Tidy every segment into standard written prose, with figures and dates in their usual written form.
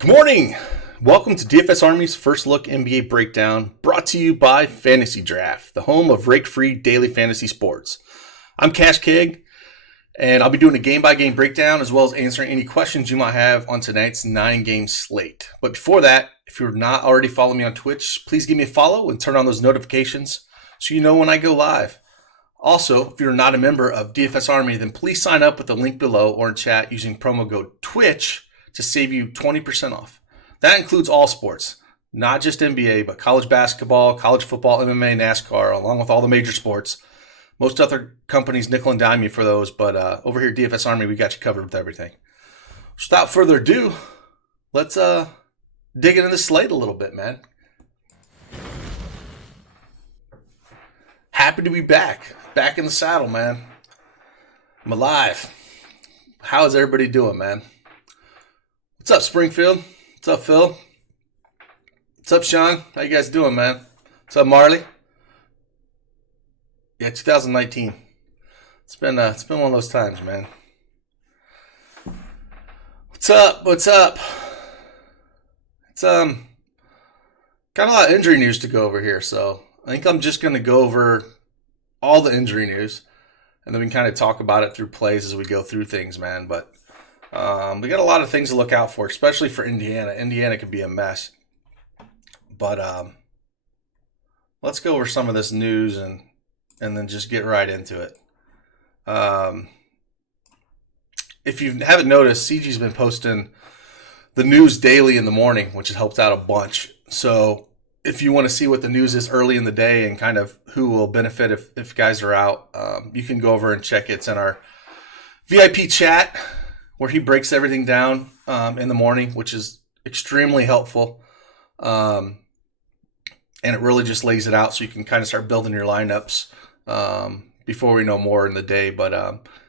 Good morning. Welcome to DFS Army's First Look NBA Breakdown, brought to you by Fantasy Draft, the home of rake-free daily fantasy sports. I'm CashKeg, and I'll be doing a game-by-game breakdown as well as answering any questions you might have on tonight's 9-game slate. But before that, if you're not already following me on Twitch, please give me a follow and turn on those notifications so you know when I go live. Also, if you're not a member of DFS Army, then please sign up with the link below or in chat using promo code TWITCH to save you 20% off. That includes all sports, not just NBA, but college basketball, college football, MMA, NASCAR, along with all the major sports. Most other companies nickel and dime you for those, but over here at DFS Army, we got you covered with everything. So without further ado, let's dig into the slate a little bit, man. Happy to be back in the saddle, man. I'm alive. How is everybody doing, man? What's up, Springfield? What's up, Phil? What's up, Sean? How you guys doing, man? What's up, Marley? Yeah, 2019. It's been one of those times, man. What's up? It's got a lot of injury news to go over here, so I think I'm just gonna go over all the injury news, and then we can kind of talk about it through plays as we go through things, man. But we got a lot of things to look out for, especially for Indiana. Indiana could be a mess. But let's go over some of this news and then just get right into it. If you haven't noticed, CG's been posting the news daily in the morning, which has helped out a bunch. So if you want to see what the news is early in the day and kind of who will benefit if guys are out, you can go over and check it. It's in our VIP chat, where he breaks everything down in the morning, which is extremely helpful. And it really just lays it out so you can kind of start building your lineups before we know more in the day. But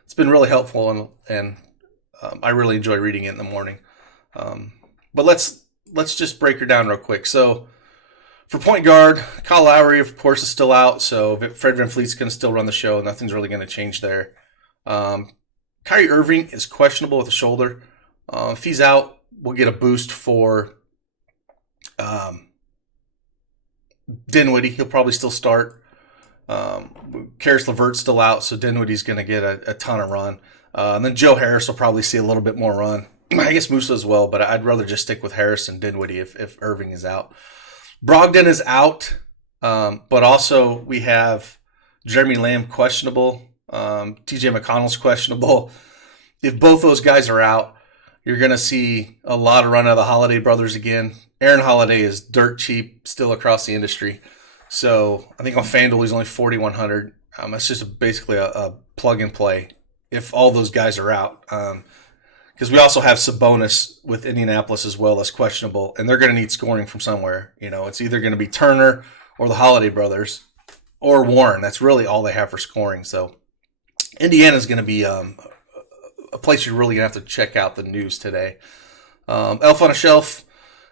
it's been really helpful, and I really enjoy reading it in the morning. But let's just break her down real quick. So for point guard, Kyle Lowry, of course, is still out. So Fred VanVleet's going to still run the show. Nothing's really going to change there. Kyrie Irving is questionable with a shoulder. If he's out, we'll get a boost for Dinwiddie. He'll probably still start. Karis LeVert's still out, so Dinwiddie's going to get a ton of run. And then Joe Harris will probably see a little bit more run. I guess Musa as well, but I'd rather just stick with Harris and Dinwiddie if Irving is out. Brogdon is out, but also we have Jeremy Lamb questionable. TJ McConnell's questionable. If both those guys are out, you're going to see a lot of run out of the Holiday brothers again. Aaron Holiday is dirt cheap still across the industry. So I think on FanDuel he's only 4,100. That's just basically a plug and play if all those guys are out. Because we also have Sabonis with Indianapolis as well as questionable, and they're going to need scoring from somewhere. You know, it's either going to be Turner or the Holiday brothers or Warren. That's really all they have for scoring. So Indiana's going to be a place you're really going to have to check out the news today. Elf on a Shelf,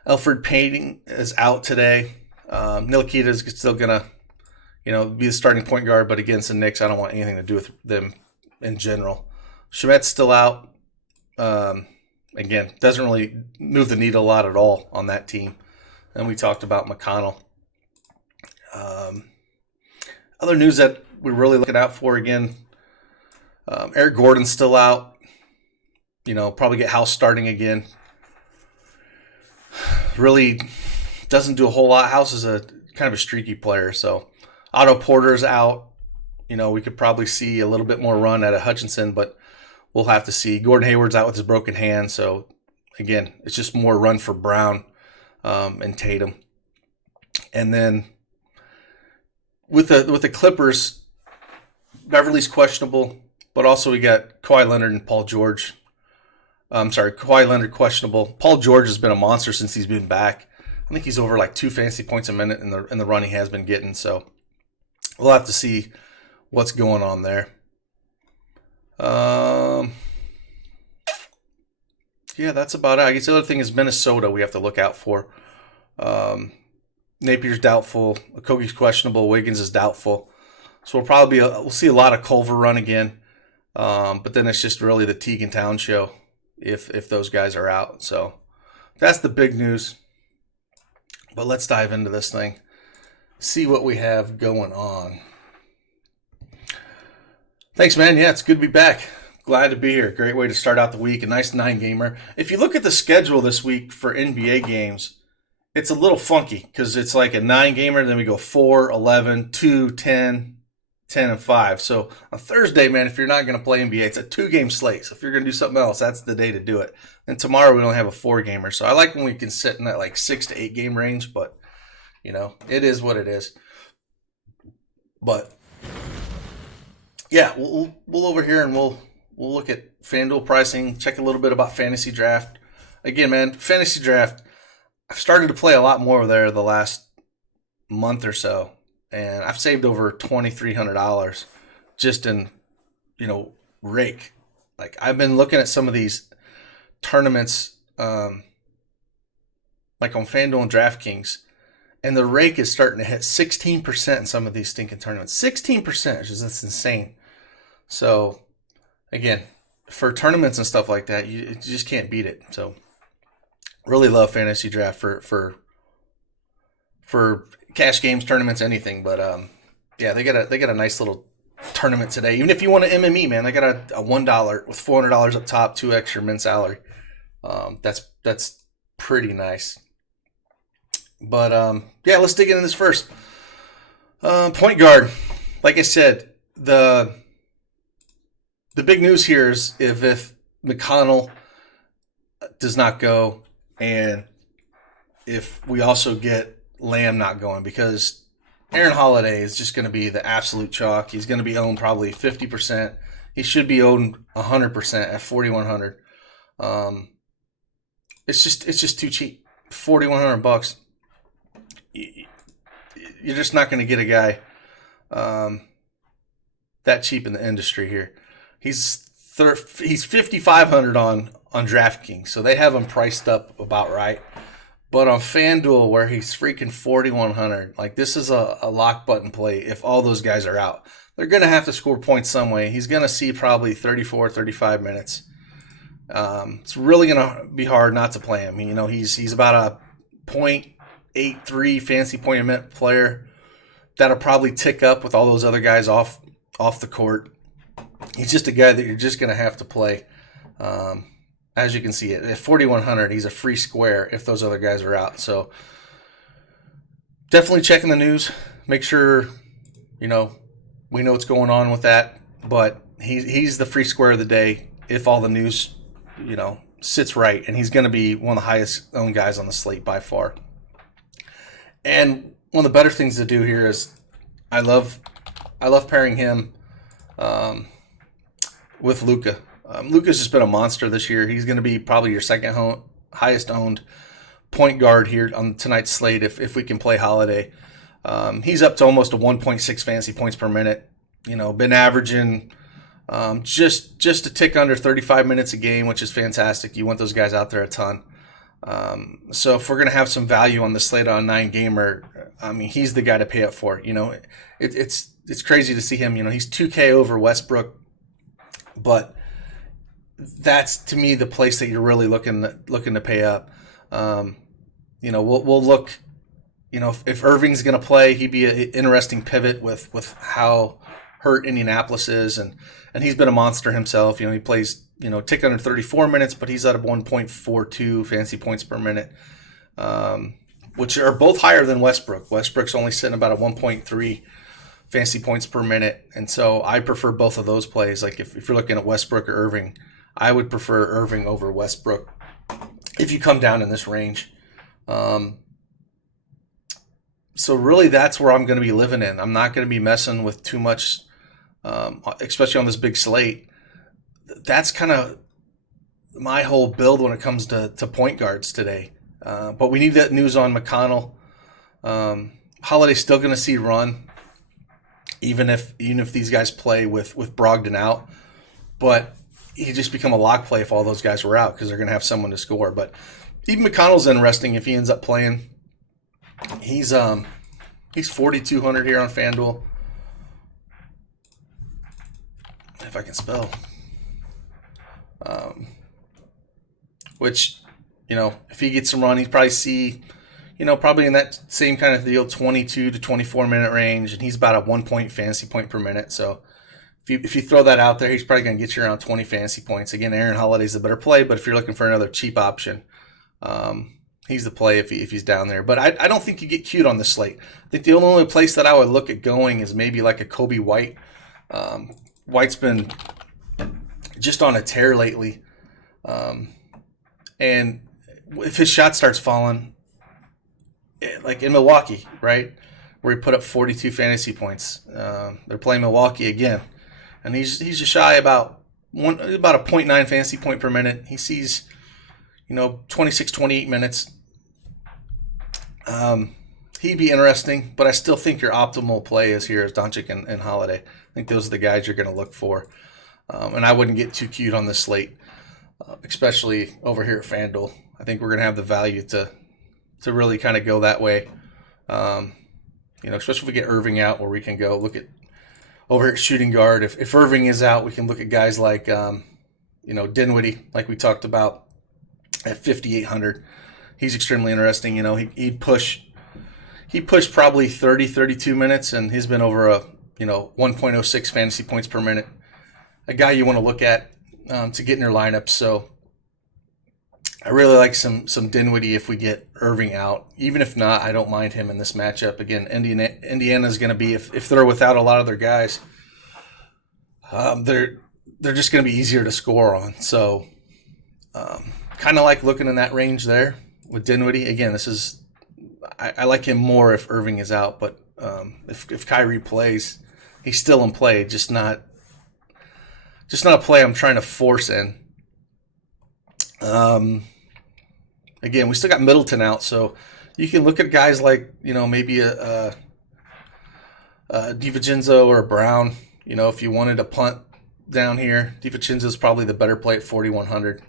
Elfrid Payton is out today. Ntilikina is still going to, be the starting point guard, but against the Knicks, I don't want anything to do with them in general. Shamet's still out. Again, doesn't really move the needle a lot at all on that team. And we talked about McConnell. Other news that we're really looking out for, again, Eric Gordon's still out. Probably get House starting again. Really doesn't do a whole lot. House is a kind of a streaky player. So Otto Porter's out. We could probably see a little bit more run out of Hutchinson, but we'll have to see. Gordon Hayward's out with his broken hand. So, again, it's just more run for Brown and Tatum. And then with the Clippers, Beverly's questionable. But also we got Kawhi Leonard and Paul George. Kawhi Leonard questionable. Paul George has been a monster since he's been back. I think he's over like 2 fantasy points a minute in the run he has been getting. So we'll have to see what's going on there. Yeah, that's about it. I guess the other thing is Minnesota we have to look out for. Napier's doubtful. Okogie's questionable. Wiggins is doubtful. So we'll see a lot of Culver run again. But then it's just really the Teague and Town show if those guys are out. So that's the big news. But let's dive into this thing, see what we have going on. Thanks, man. Yeah, it's good to be back. Glad to be here. Great way to start out the week. A nice 9-gamer. If you look at the schedule this week for NBA games, it's a little funky because it's like a 9-gamer, then we go 4, 11, 2, 10, 10, and 5. So on Thursday, man, if you're not going to play NBA, it's a 2-game slate. So if you're going to do something else, that's the day to do it. And tomorrow we only have a 4-gamer. So I like when we can sit in that like 6 to 8 game range, but you know, it is what it is. But yeah, we'll over here and we'll look at FanDuel pricing, check a little bit about fantasy draft. Again, man, fantasy draft, I've started to play a lot more there the last month or so, and I've saved over $2,300 just in, rake. Like I've been looking at some of these tournaments, like on FanDuel and DraftKings, and the rake is starting to hit 16% in some of these stinking tournaments. 16%, that's insane. So, again, for tournaments and stuff like that, you just can't beat it. So, really love fantasy draft for cash games, tournaments, anything. But yeah, they got a nice little tournament today. Even if you want an MME, man, they got a $1 with $400 up top, 2 extra min salary. That's pretty nice. But yeah, let's dig into this first. Point guard, like I said, the big news here is if McConnell does not go, and if we also get Lamb not going, because Aaron Holiday is just going to be the absolute chalk. He's going to be owned probably 50%. He should be owned 100% at $4,100. It's just too cheap. $4,100. You're just not going to get a guy that cheap in the industry here. He's $5,500 on DraftKings, so they have him priced up about right. But on FanDuel, where he's freaking $4,100, like this is a lock button play. If all those guys are out, they're going to have to score points some way. He's going to see probably 34, 35 minutes. It's really going to be hard not to play him. He's about a .83 fantasy point a minute player that'll probably tick up with all those other guys off the court. He's just a guy that you're just going to have to play. As you can see, at $4,100, he's a free square if those other guys are out. So definitely checking the news. Make sure, we know what's going on with that. But he's the free square of the day if all the news, sits right. And he's going to be one of the highest owned guys on the slate by far. And one of the better things to do here is I love pairing him with Luka. Luka's just been a monster this year. He's going to be probably your second highest owned point guard here on tonight's slate if we can play Holiday. He's up to almost a 1.6 fantasy points per minute. Been averaging just a tick under 35 minutes a game, which is fantastic. You want those guys out there a ton. So if we're going to have some value on the slate on 9-gamer, he's the guy to pay up for. It's crazy to see him. He's 2K over Westbrook, but that's to me the place that you're really looking to pay up. We'll look. If Irving's going to play, he'd be an interesting pivot with how hurt Indianapolis is, and he's been a monster himself. He plays tick under 34 minutes, but he's at a 1.42 fantasy points per minute, which are both higher than Westbrook. Westbrook's only sitting about a 1.3 fantasy points per minute, and so I prefer both of those plays. Like if you're looking at Westbrook or Irving, I would prefer Irving over Westbrook if you come down in this range. So really that's where I'm going to be living in. I'm not going to be messing with too much, especially on this big slate. That's kind of my whole build when it comes to point guards today. But we need that news on McConnell. Holiday's still going to see run, even if these guys play with Brogdon out. But he just become a lock play if all those guys were out because they're going to have someone to score. But even McConnell's interesting if he ends up playing. He's 4,200 here on FanDuel. if I can spell. Which if he gets some run, he'd probably see, probably in that same kind of deal, 22 to 24 minute range, and he's about a 1 point fantasy point per minute. So if you throw that out there, he's probably going to get you around 20 fantasy points. Again, Aaron Holiday's the better play, but if you're looking for another cheap option, he's the play if he's down there. But I don't think you get cute on the slate. I think the only place that I would look at going is maybe like a Kobe White. White's been just on a tear lately. And if his shot starts falling, like in Milwaukee, right, where he put up 42 fantasy points, they're playing Milwaukee again, and he's just shy about a 0.9 fantasy point per minute. He sees 26, 28 minutes. He'd be interesting, but I still think your optimal play is Doncic and Holiday. I think those are the guys you're going to look for, and I wouldn't get too cute on this slate, especially over here at FanDuel. I think we're going to have the value to really kind of go that way, especially if we get Irving out, where we can go look at over here at shooting guard. If Irving is out, we can look at guys like Dinwiddie, like we talked about, at 5,800. He's extremely interesting. He pushed probably 30, 32 minutes, and he's been over a 1.06 fantasy points per minute. A guy you want to look at to get in your lineup. So I really like some Dinwiddie if we get Irving out. Even if not, I don't mind him in this matchup. Again, Indiana's going to be, if they're without a lot of their guys, they're just going to be easier to score on. So kind of like looking in that range there with Dinwiddie. Again, I like him more if Irving is out, but if Kyrie plays, he's still in play, just not a play I'm trying to force in. Again, we still got Middleton out, so you can look at guys like maybe a DiVincenzo or a Brown. If you wanted a punt down here, DiVincenzo is probably the better play at 4,100.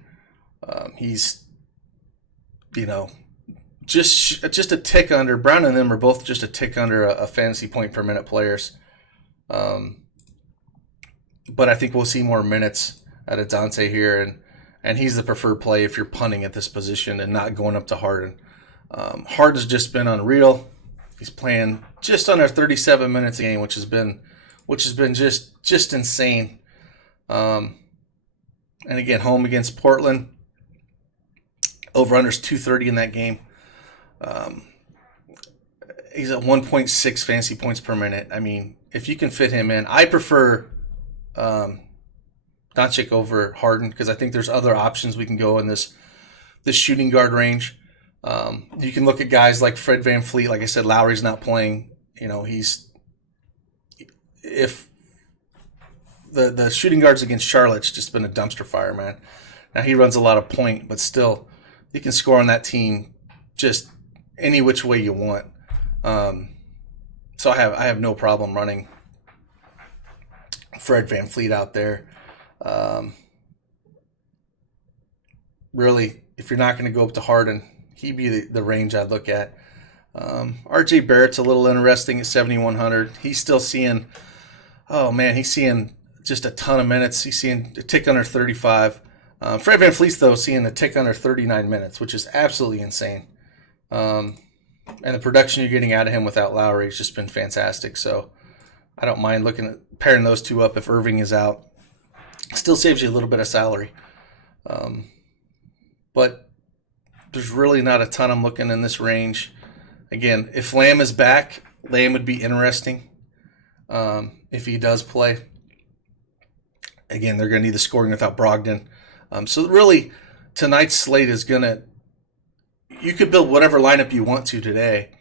He's just a tick under. Brown and them are both just a tick under a fantasy point per minute players. But I think we'll see more minutes out of Dante here, and he's the preferred play if you're punting at this position and not going up to Harden. Harden's just been unreal. He's playing just under 37 minutes a game, which has been just insane. And again, home against Portland, over-under's 230 in that game. He's at 1.6 fantasy points per minute. I mean, if you can fit him in, I prefer Doncic over Harden because I think there's other options we can go in this shooting guard range. You can look at guys like Fred VanVleet. Like I said, Lowry's not playing. If the shooting guards against Charlotte's just been a dumpster fire, man. Now he runs a lot of point, but still, he can score on that team just any which way you want. So I have no problem running Fred VanVleet out there. Really, if you're not going to go up to Harden, he'd be the range I'd look at. RJ Barrett's a little interesting at 7,100. He's still seeing, he's seeing just a ton of minutes. He's seeing a tick under 35. Fred VanVleet's, though, seeing a tick under 39 minutes, which is absolutely insane. And the production you're getting out of him without Lowry has just been fantastic. So I don't mind looking at pairing those two up if Irving is out. Still saves you a little bit of salary. But there's really not a ton I'm looking in this range. Again, if Lamb is back, Lamb would be interesting if he does play. Again, they're going to need the scoring without Brogdon. So really, tonight's slate is going to – you could build whatever lineup you want to today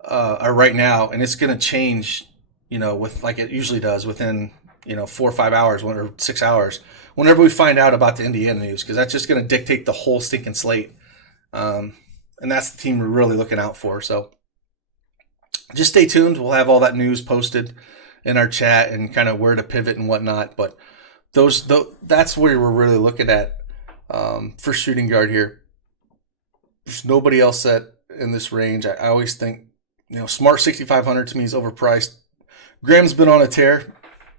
or right now, and it's going to change, with like it usually does within, 4 or 5 hours or 6 hours whenever we find out about the Indiana news, because that's just going to dictate the whole stinking slate. And that's the team we're really looking out for. So just stay tuned. We'll have all that news posted in our chat and kind of where to pivot and whatnot. But that's where we're really looking at for shooting guard here. There's nobody else in this range. I always think, Smart 6,500 to me is overpriced. Graham's been on a tear.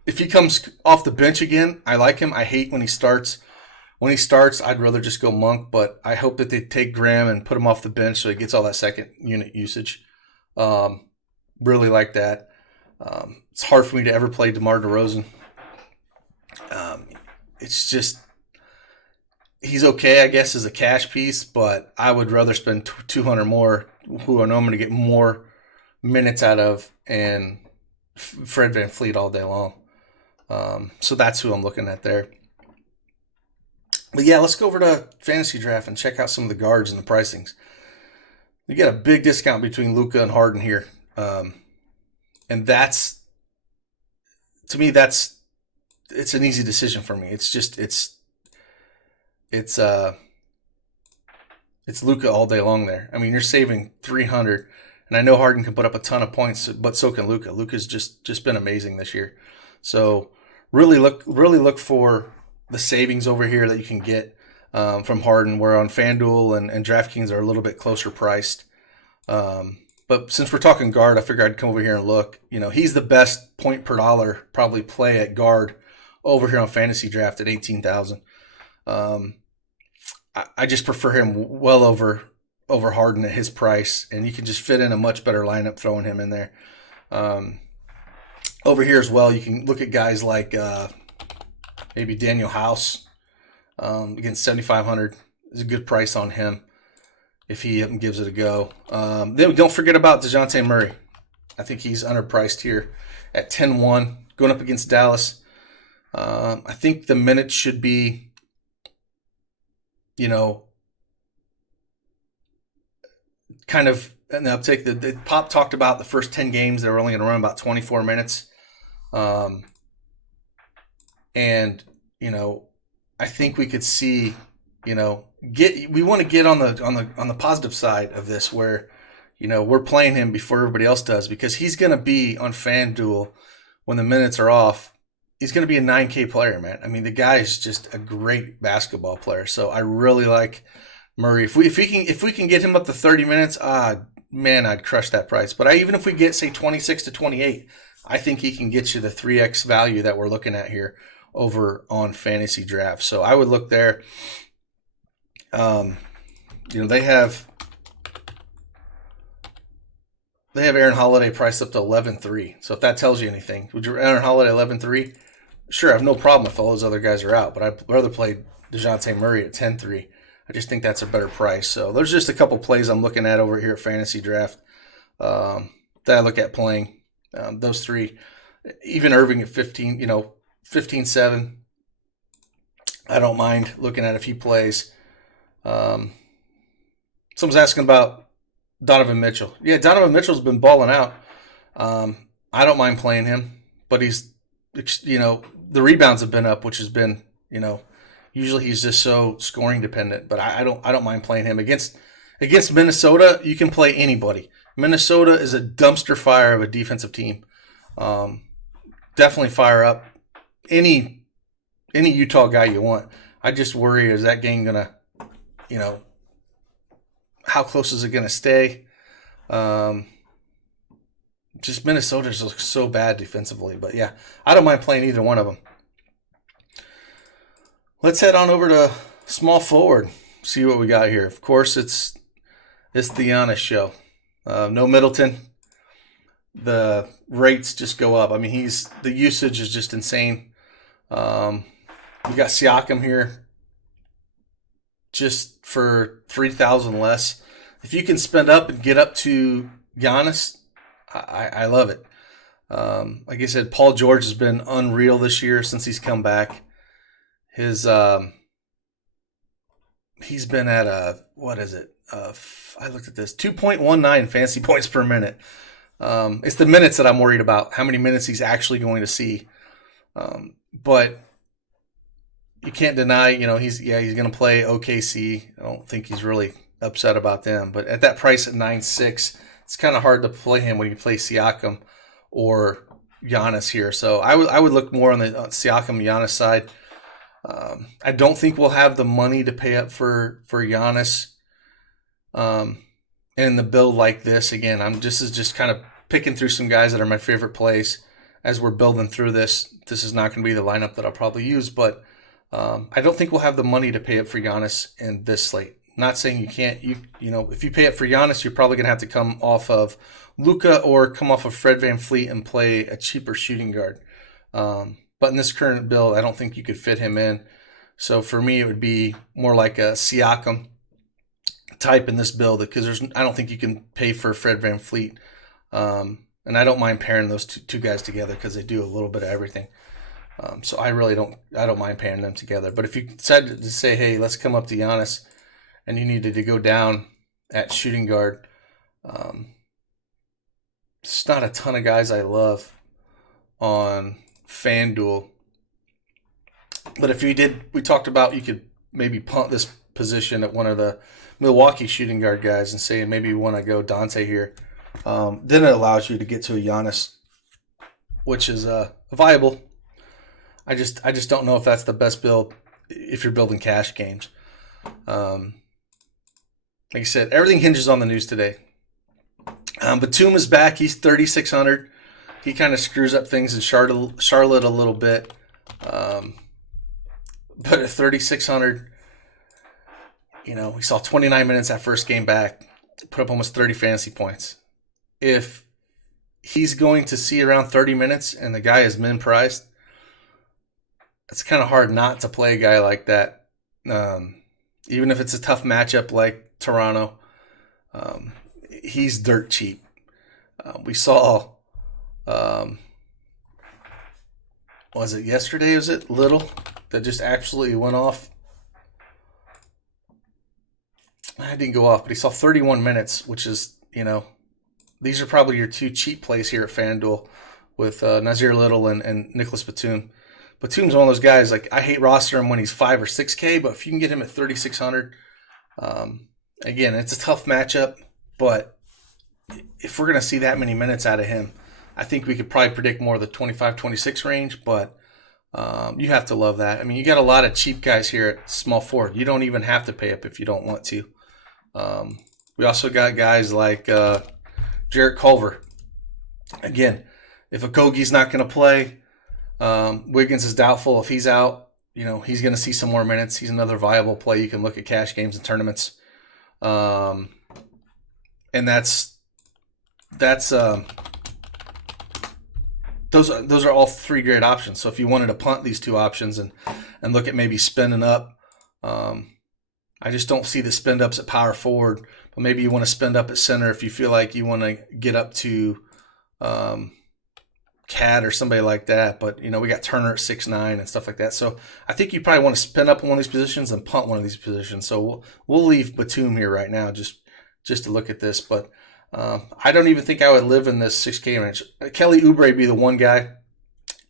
If he comes off the bench again, I like him. I hate when he starts When he starts, I'd rather just go Monk, but I hope that they take Graham and put him off the bench so he gets all that second unit usage. Really like that. It's hard for me to ever play DeMar DeRozan. It's just he's okay, I guess, as a cash piece, but I would rather spend 200 more, who I know I'm going to get more minutes out of, and Fred VanVleet all day long. So that's who I'm looking at there. But yeah, let's go over to Fantasy Draft and check out some of the guards and the pricings. You get a big discount between Luka and Harden here. And that's, to me, it's an easy decision for me. It's just, it's Luka all day long there. I mean, you're saving 300, and I know Harden can put up a ton of points, but so can Luka. Luka's just been amazing this year. So really look for the savings over here that you can get from Harden, where on FanDuel and DraftKings are a little bit closer priced. But since we're talking guard, I figured I'd come over here and look. He's the best point per dollar probably play at guard over here on Fantasy Draft at 18,000. I just prefer him well over Harden at his price, and you can just fit in a much better lineup throwing him in there. Over here as well, you can look at guys like maybe Daniel House against 7,500 is a good price on him if he gives it a go. Then don't forget about DeJounte Murray. I think he's underpriced here at 10-1 going up against Dallas. I think the minutes should be, kind of an uptick. The Pop talked about the first 10 games, they were only going to run about 24 minutes. And, I think we could see, we want to get on the positive side of this where, we're playing him before everybody else does, because he's going to be on FanDuel when the minutes are off. He's going to be a 9K player, man. I mean, the guy is just a great basketball player. So I really like Murray. If we can get him up to 30 minutes, man, I'd crush that price. But even if we get, say, 26 to 28, I think he can get you the 3x value that we're looking at here over on Fantasy Draft. So I would look there. They have Aaron Holiday priced up to 11.3. So if that tells you anything, would you Aaron Holiday 11.3? Sure, I have no problem if all those other guys are out, but I'd rather play DeJounte Murray at 10.3. I just think that's a better price. So there's just a couple plays I'm looking at over here at Fantasy Draft that I look at playing. Those three, even Irving at 15, 15.7. I don't mind looking at if he plays. Someone's asking about Donovan Mitchell. Yeah, Donovan Mitchell's been balling out. I don't mind playing him, but he's, the rebounds have been up, which has been, usually he's just so scoring dependent. But I don't mind playing him against Minnesota. You can play anybody. Minnesota is a dumpster fire of a defensive team. Definitely fire up any Utah guy you want. I just worry, is that game gonna, how close is it gonna stay? Just Minnesota just looks so bad defensively. But yeah, I don't mind playing either one of them. Let's head on over to small forward. See what we got here. Of course, it's the Giannis show. No Middleton. The rates just go up. I mean, the usage is just insane. We got Siakam here just for 3,000 less. If you can spend up and get up to Giannis, I love it. Like I said, Paul George has been unreal this year since he's come back. He's been at I looked at this, 2.19 fantasy points per minute. It's the minutes that I'm worried about, how many minutes he's actually going to see. But you can't deny, he's going to play OKC. I don't think he's really upset about them. But at that price at 9.6, it's kind of hard to play him when you play Siakam or Giannis here. So I would look more on the Siakam Giannis side. I don't think we'll have the money to pay up for Giannis. In the build like this, again, this is just kind of picking through some guys that are my favorite plays as we're building through this. This is not going to be the lineup that I'll probably use, but I don't think we'll have the money to pay up for Giannis in this slate. Not saying you can't. If you pay up for Giannis, you're probably going to have to come off of Luka or come off of Fred VanVleet and play a cheaper shooting guard. But in this current build, I don't think you could fit him in. So for me, it would be more like a Siakam type in this build because I don't think you can pay for Fred VanVleet. And I don't mind pairing those two guys together because they do a little bit of everything. So I don't mind pairing them together. But if you decided to say, hey, let's come up to Giannis and you needed to go down at shooting guard, it's not a ton of guys I love on FanDuel. But if you did, we talked about you could maybe punt this position at one of the Milwaukee shooting guard guys and say maybe you want to go Dante here. Then it allows you to get to a Giannis, which is viable. I just don't know if that's the best build if you're building cash games. Like I said, everything hinges on the news today. Batum is back. He's 3,600. He kind of screws up things in Charlotte a little bit. But at 3,600, we saw 29 minutes that first game back, put up almost 30 fantasy points. If he's going to see around 30 minutes and the guy is min priced, it's kind of hard not to play a guy like that. Even if it's a tough matchup like Toronto, he's dirt cheap. We saw, was it yesterday? Was it Little that just absolutely went off? I didn't go off, but he saw 31 minutes, which is, these are probably your two cheap plays here at FanDuel with Nasir Little and Nicholas Batum. Batum's one of those guys, like, I hate roster him when he's 5 or 6K, but if you can get him at 3,600, again, it's a tough matchup, but if we're going to see that many minutes out of him, I think we could probably predict more of the 25-26 range, but you have to love that. I mean, you got a lot of cheap guys here at small forward. You don't even have to pay up if you don't want to. We also got guys like Jarrett Culver. Again, if Okogie's not going to play, Wiggins is doubtful. If he's out, he's going to see some more minutes. He's another viable play. You can look at cash games and tournaments. And those are all three great options. So if you wanted to punt these two options and look at maybe spending up, I just don't see the spend ups at power forward, but maybe you want to spend up at center if you feel like you want to get up to Cat or somebody like that. But we got Turner at 6'9" and stuff like that. So I think you probably want to spend up in one of these positions and punt one of these positions. So we'll leave Batum here right now just to look at this, but. I don't even think I would live in this 6K range. Kelly Oubre would be the one guy.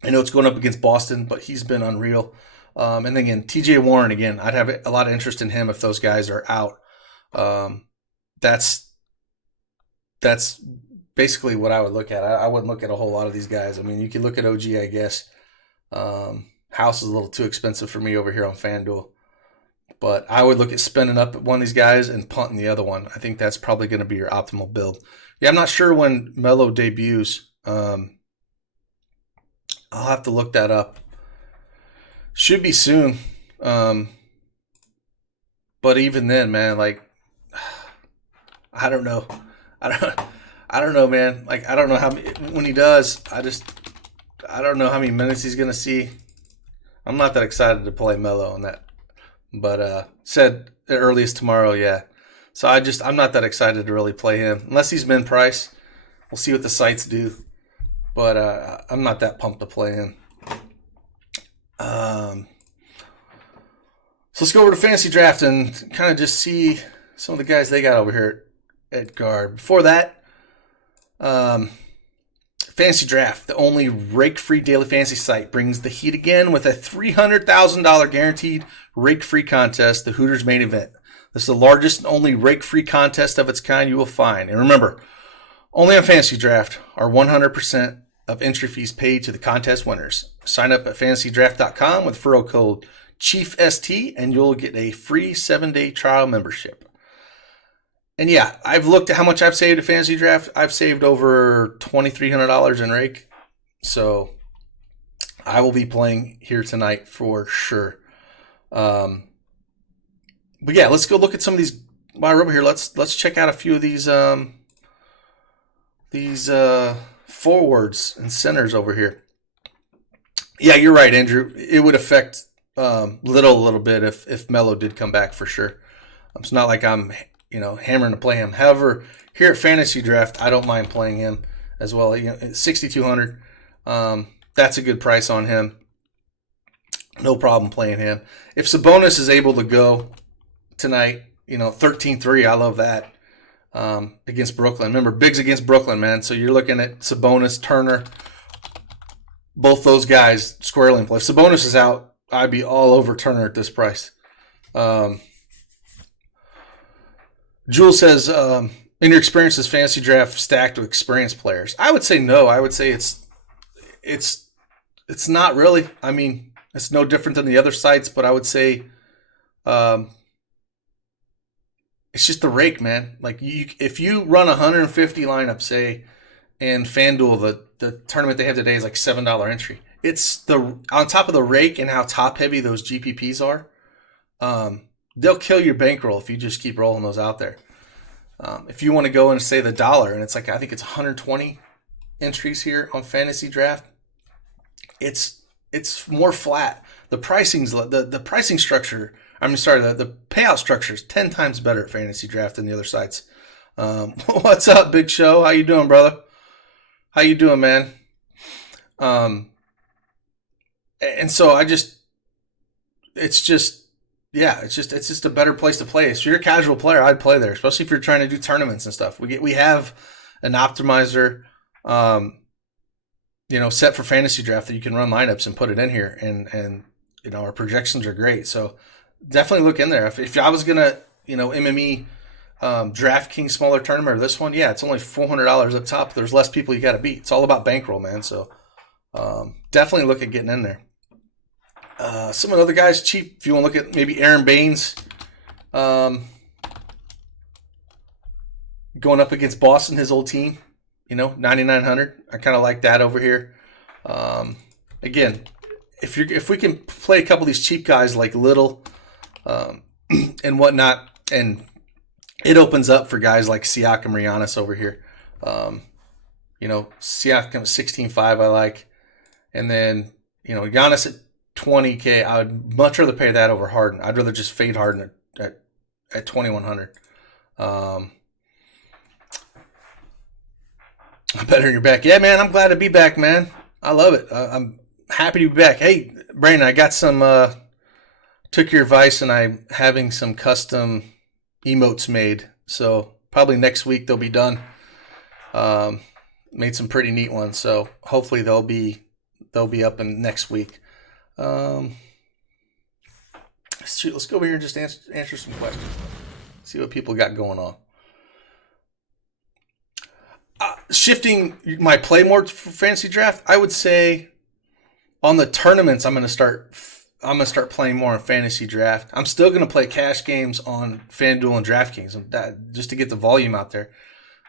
I know it's going up against Boston, but he's been unreal. And then again, TJ Warren, again, I'd have a lot of interest in him if those guys are out. That's basically what I would look at. I wouldn't look at a whole lot of these guys. I mean, you could look at OG, I guess. House is a little too expensive for me over here on FanDuel. But I would look at spending up at one of these guys and punting the other one. I think that's probably going to be your optimal build. Yeah, I'm not sure when Melo debuts. I'll have to look that up. Should be soon. But even then, man, like, I don't know. I don't know, man. Like, I don't know when he does. I don't know how many minutes he's going to see. I'm not that excited to play Melo on that. But said at earliest tomorrow, yeah. So I'm not that excited to really play him. Unless he's min price. We'll see what the sites do. But I'm not that pumped to play him. So let's go over to Fantasy Draft and kind of just see some of the guys they got over here at guard. Before that, Fantasy Draft, the only rake-free daily fantasy site, brings the heat again with a $300,000 guaranteed rake-free contest, the Hooters main event. This is the largest and only rake-free contest of its kind you will find. And remember, only on Fantasy Draft are 100% of entry fees paid to the contest winners. Sign up at fantasydraft.com with referral code CHIEFST and you'll get a free 7-day trial membership. And yeah, I've looked at how much I've saved at Fantasy Draft. I've saved over $2,300 in rake. So I will be playing here tonight for sure. Um, but yeah, let's go look at some of these while we're over here. Let's check out a few of these forwards and centers over here. Yeah, you're right, Andrew. It would affect a little bit if Melo did come back for sure. It's not like I'm hammering to play him. However, here at Fantasy Draft, I don't mind playing him as well. 6,200. That's a good price on him. No problem playing him. If Sabonis is able to go tonight, 13-3, I love that. Against Brooklyn. Remember, bigs against Brooklyn, man. So you're looking at Sabonis, Turner, both those guys squarely in play. If Sabonis is out, I'd be all over Turner at this price. Jules says, in your experience, is fantasy draft stacked with experienced players? I would say no. I would say it's not really. I mean, it's no different than the other sites, but I would say it's just the rake, man. Like if you run 150 lineup, say, in FanDuel, the tournament they have today is like $7 entry. It's on top of the rake and how top heavy those GPPs are. They'll kill your bankroll if you just keep rolling those out there. If you want to go and say the dollar, and it's like I think it's 120 entries here on Fantasy Draft, it's more flat. The pricing's the pricing structure. The payout structure is 10 times better at Fantasy Draft than the other sites. What's up, Big Show? How you doing, brother? How you doing, man? And so it's just a better place to play. If you're a casual player, I'd play there, especially if you're trying to do tournaments and stuff. We have an optimizer, set for Fantasy Draft that you can run lineups and put it in here, and our projections are great. So definitely look in there. If I was gonna, MME DraftKings smaller tournament or this one, yeah, it's only $400 up top. There's less people you got to beat. It's all about bankroll, man. So definitely look at getting in there. Some of the other guys cheap. If you want to look at maybe Aaron Baines going up against Boston, his old team, 9,900. I kind of like that over here. Again, if we can play a couple of these cheap guys like Little and whatnot, and it opens up for guys like Siakam, Giannis over here. Siakam 16.5 I like, and then Giannis at 20K. I would much rather pay that over Harden. I'd rather just fade Harden at 2,100. Better in your back. Yeah, man, I'm glad to be back, man. I love it. I'm happy to be back. Hey, Brandon, I got some, took your advice, and I'm having some custom emotes made. So probably next week they'll be done. Made some pretty neat ones. So hopefully they'll be up in next week. Let's go over here and just answer some questions. See what people got going on. Shifting my play more for Fantasy Draft, I would say on the tournaments I'm gonna start playing more on Fantasy Draft. I'm still gonna play cash games on FanDuel and DraftKings, just to get the volume out there.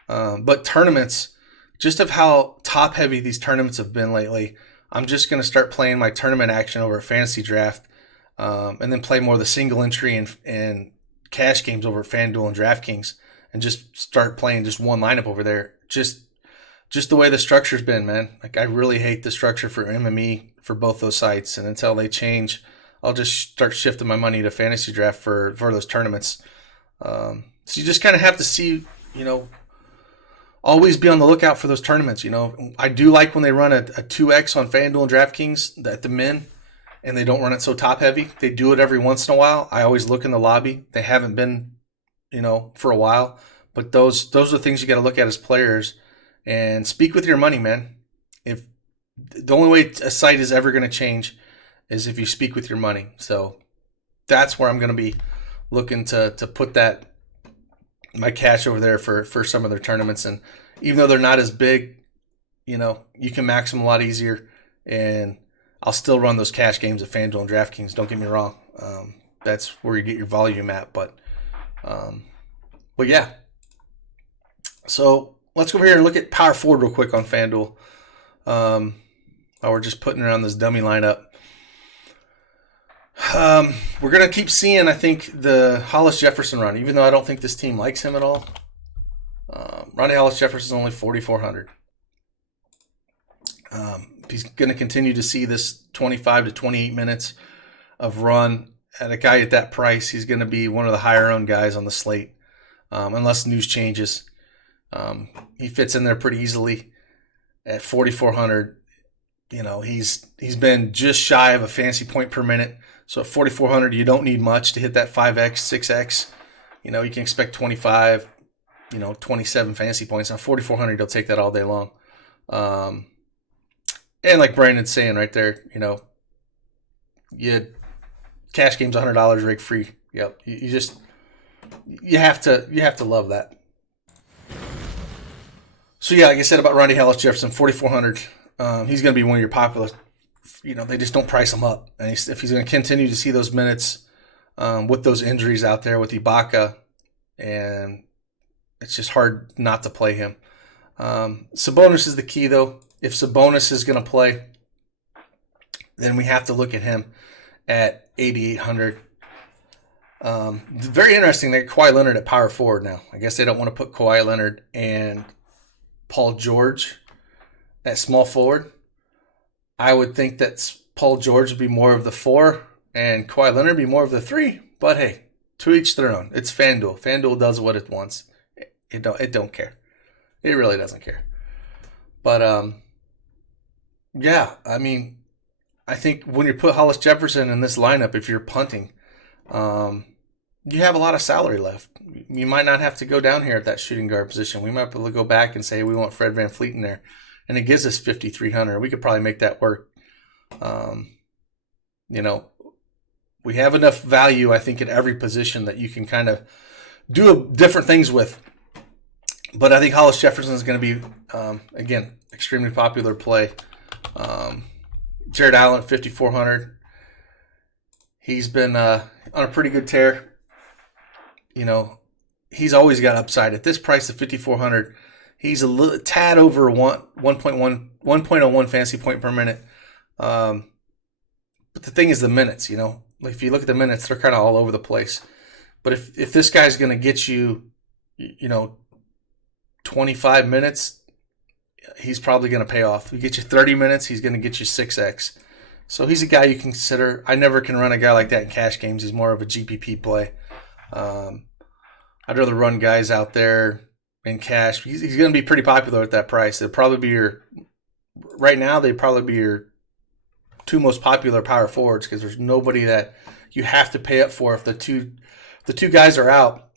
But tournaments, just of how top heavy these tournaments have been lately, I'm just gonna start playing my tournament action over at Fantasy Draft, and then play more of the single entry and cash games over at FanDuel and DraftKings, and just start playing just one lineup over there. Just the way the structure's been, man. Like, I really hate the structure for MME for both those sites, and until they change, I'll just start shifting my money to Fantasy Draft for those tournaments. So you just kind of have to see, always be on the lookout for those tournaments. I do like when they run a 2X on FanDuel and DraftKings at the men, and they don't run it so top heavy. They do it every once in a while. I always look in the lobby. They haven't been, for a while. But those are things you got to look at as players, and speak with your money, man. If the only way a site is ever going to change is if you speak with your money. So that's where I'm going to be looking to put my cash over there for some of their tournaments. And even though they're not as big, you can max them a lot easier. And I'll still run those cash games at FanDuel and DraftKings. Don't get me wrong. That's where you get your volume at. But yeah. So let's go over here and look at power forward real quick on FanDuel. While we're just putting around this dummy lineup. We're going to keep seeing, I think, the Hollis Jefferson run, even though I don't think this team likes him at all. Ronnie Hollis Jefferson is only 4,400. He's going to continue to see this 25 to 28 minutes of run at a guy at that price. He's going to be one of the higher owned guys on the slate, unless news changes. He fits in there pretty easily at 4,400. You know, he's been just shy of a fantasy point per minute. So at 4,400, you don't need much to hit that 5x, 6x. You know, you can expect 25, 27 fantasy points. On 4,400, you'll take that all day long. And like Brandon's saying right there, cash game's $100 rig free. Yep, you have to love that. So yeah, like I said about Ronnie Hollis Jefferson, 4,400. He's going to be one of your popular. They just don't price him up, and if he's going to continue to see those minutes with those injuries out there with Ibaka, and it's just hard not to play him. Sabonis is the key, though. If Sabonis is going to play, then we have to look at him at 8,800. Very interesting. They got Kawhi Leonard at power forward now. I guess they don't want to put Kawhi Leonard and Paul George at small forward. I would think that Paul George would be more of the 4 and Kawhi Leonard be more of the 3. But hey, to each their own. It's FanDuel. FanDuel does what it wants. It don't care. It really doesn't care. But yeah, I mean, I think when you put Hollis Jefferson in this lineup, if you're punting, you have a lot of salary left. You might not have to go down here at that shooting guard position. We might be able to go back and say we want Fred VanVleet in there, and it gives us 5,300. We could probably make that work. We have enough value, I think, in every position that you can kind of do different things with. But I think Hollis Jefferson is going to be, again, extremely popular play. Jared Allen, 5,400. He's been on a pretty good tear. He's always got upside. At this price of 5,400, he's a little tad over 1.01 fantasy point per minute. But the thing is the minutes, if you look at the minutes, they're kind of all over the place. But if this guy's going to get you, 25 minutes, he's probably going to pay off. If he gets you 30 minutes, he's going to get you 6x. So he's a guy you can consider. I never can run a guy like that in cash games. He's more of a GPP play. I'd rather run guys out there in cash. He's going to be pretty popular at that price. They'd probably be right now, they'd probably be your 2 most popular power forwards because there's nobody that you have to pay up for if the two guys are out.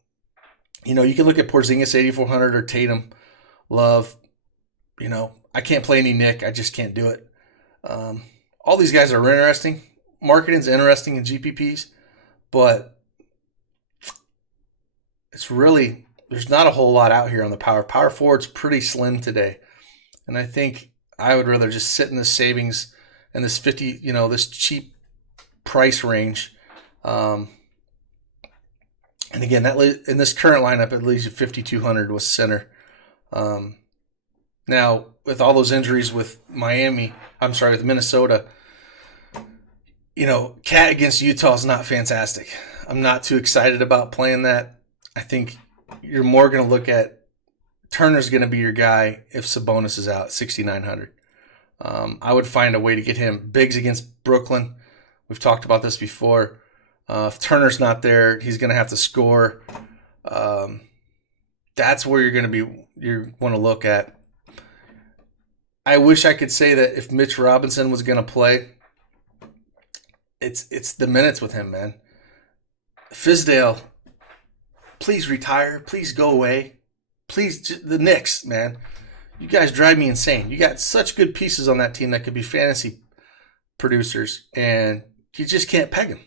You can look at Porzingis 8,400 or Tatum, Love. I can't play any Nick. I just can't do it. All these guys are interesting. Marketing's interesting in GPPs, but it's really, there's not a whole lot out here on the power. Power forward's pretty slim today. And I think I would rather just sit in the savings and this 50, this cheap price range. And again, that in this current lineup, it leaves you 5,200 with center. Now, with all those injuries with with Minnesota, Cat against Utah is not fantastic. I'm not too excited about playing that. I think you're more going to look at Turner's going to be your guy if Sabonis is out, 6,900. I would find a way to get him. Biggs against Brooklyn. We've talked about this before. If Turner's not there, he's going to have to score. That's where you want to look at. I wish I could say that if Mitch Robinson was going to play, it's the minutes with him, man. Fizdale, please retire. Please go away. Please, the Knicks, man. You guys drive me insane. You got such good pieces on that team that could be fantasy producers, and you just can't peg them.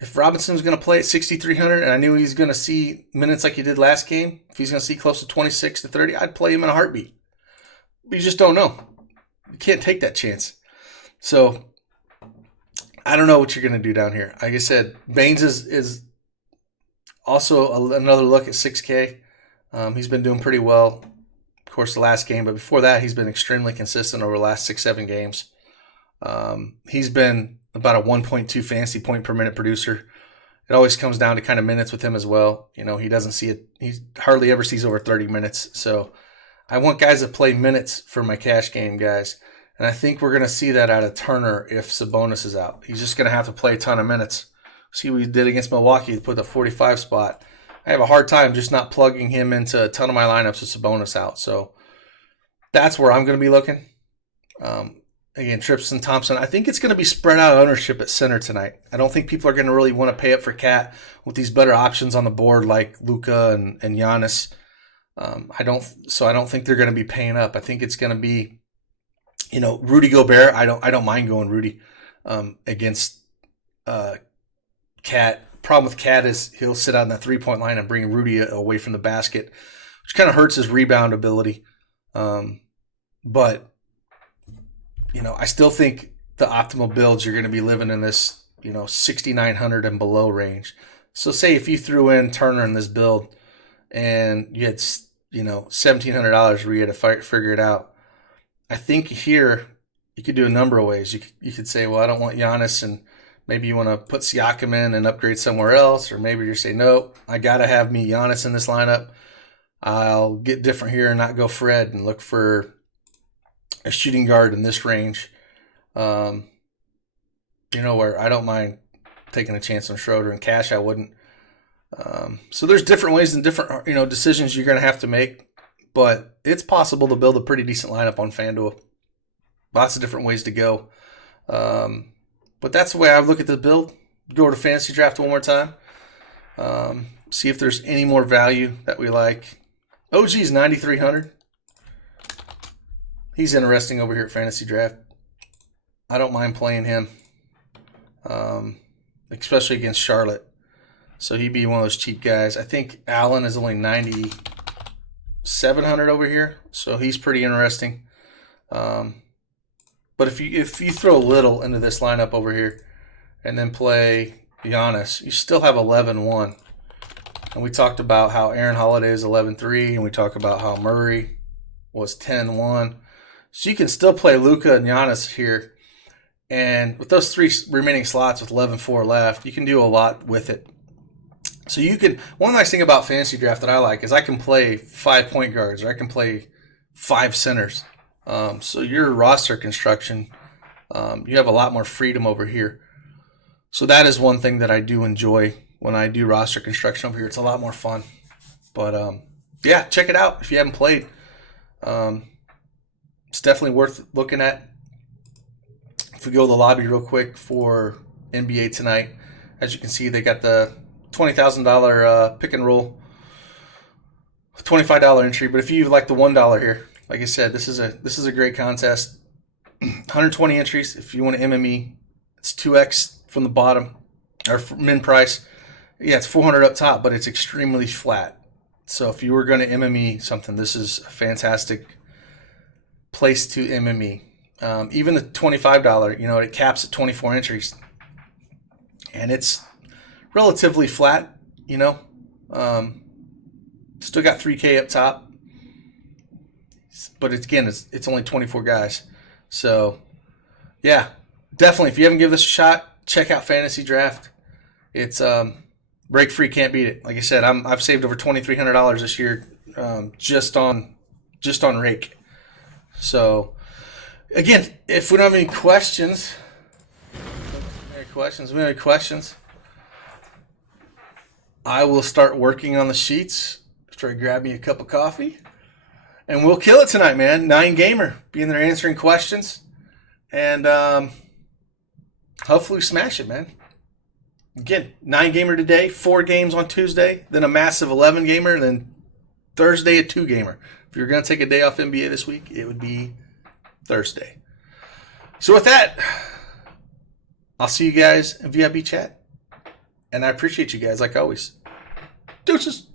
If Robinson was going to play at 6,300 and I knew he was going to see minutes like he did last game, if he's going to see close to 26 to 30, I'd play him in a heartbeat. But you just don't know. You can't take that chance. So I don't know what you're going to do down here. Like I said, Baines is also another look at 6K. He's been doing pretty well, of course, the last game. But before that, he's been extremely consistent over the last 6-7 games. He's been about a 1.2 fantasy point per minute producer. It always comes down to kind of minutes with him as well. He doesn't see it. He hardly ever sees over 30 minutes. So I want guys to play minutes for my cash game guys. And I think we're going to see that out of Turner if Sabonis is out. He's just going to have to play a ton of minutes. See what he did against Milwaukee to put the 45 spot. I have a hard time just not plugging him into a ton of my lineups with Sabonis out. So that's where I'm going to be looking. Again, Tristan Thompson. I think it's going to be spread out ownership at center tonight. I don't think people are going to really want to pay up for Cat with these better options on the board like Luka and Giannis. I don't think they're going to be paying up. I think it's going to be, Rudy Gobert. I don't mind going Rudy against Cat. Problem with Cat is he'll sit out in that 3-point line and bring Rudy away from the basket, which kind of hurts his rebound ability. But I still think the optimal builds, you're going to be living in this, 6,900 and below range. So say if you threw in Turner in this build and you had, $1,700 where you had to figure it out. I think here you could do a number of ways. You could say, well, I don't want Giannis, and maybe you want to put Siakam in and upgrade somewhere else. Or maybe you're saying, no, I got to have me Giannis in this lineup. I'll get different here and not go Fred and look for a shooting guard in this range, where I don't mind taking a chance on Schroeder and Cash. I wouldn't. So there's different ways and different, decisions you're going to have to make, but it's possible to build a pretty decent lineup on FanDuel. Lots of different ways to go. But that's the way I look at the build. Go to Fantasy Draft one more time. See if there's any more value that we like. OG's 9,300. He's interesting over here at Fantasy Draft. I don't mind playing him, especially against Charlotte. So he'd be one of those cheap guys. I think Allen is only 9,700 over here, so he's pretty interesting. But if you throw Little into this lineup over here and then play Giannis, you still have 11-1. And we talked about how Aaron Holiday is 11-3, and we talked about how Murray was 10-1. So you can still play Luka and Giannis here. And with those three remaining slots with 11-4 left, you can do a lot with it. So you can, one nice thing about Fantasy Draft that I like is I can play 5 point guards, or I can play 5 centers. So your roster construction, you have a lot more freedom over here. So that is one thing that I do enjoy when I do roster construction over here. It's a lot more fun. But yeah, check it out if you haven't played. It's definitely worth looking at. If we go to the lobby real quick for NBA tonight, as you can see, they got the $20,000 pick and roll, $25 entry. But if you like the $1 here, like I said, this is a great contest. 120 entries. If you want to MME, it's 2x from the bottom, or min price. Yeah, it's 400 up top, but it's extremely flat. So if you were going to MME something, this is a fantastic place to MME. Even the $25, it caps at 24 entries, and it's relatively flat. Still got 3K up top, but it's only 24 guys. So yeah, definitely, if you haven't given this a shot, check out Fantasy Draft. It's break free, can't beat it. Like I said, I've saved over $2,300 this year, just on rake. So again, if we don't have any questions, I will start working on the sheets after I grab me a cup of coffee, and we'll kill it tonight, man. 9 Gamer being there answering questions, and hopefully we smash it, man. Again, 9 Gamer today, 4 games on Tuesday, then a massive 11 Gamer, and then Thursday a 2 Gamer. If you're going to take a day off NBA this week, it would be Thursday. So with that, I'll see you guys in VIP chat. And I appreciate you guys like always. Deuces.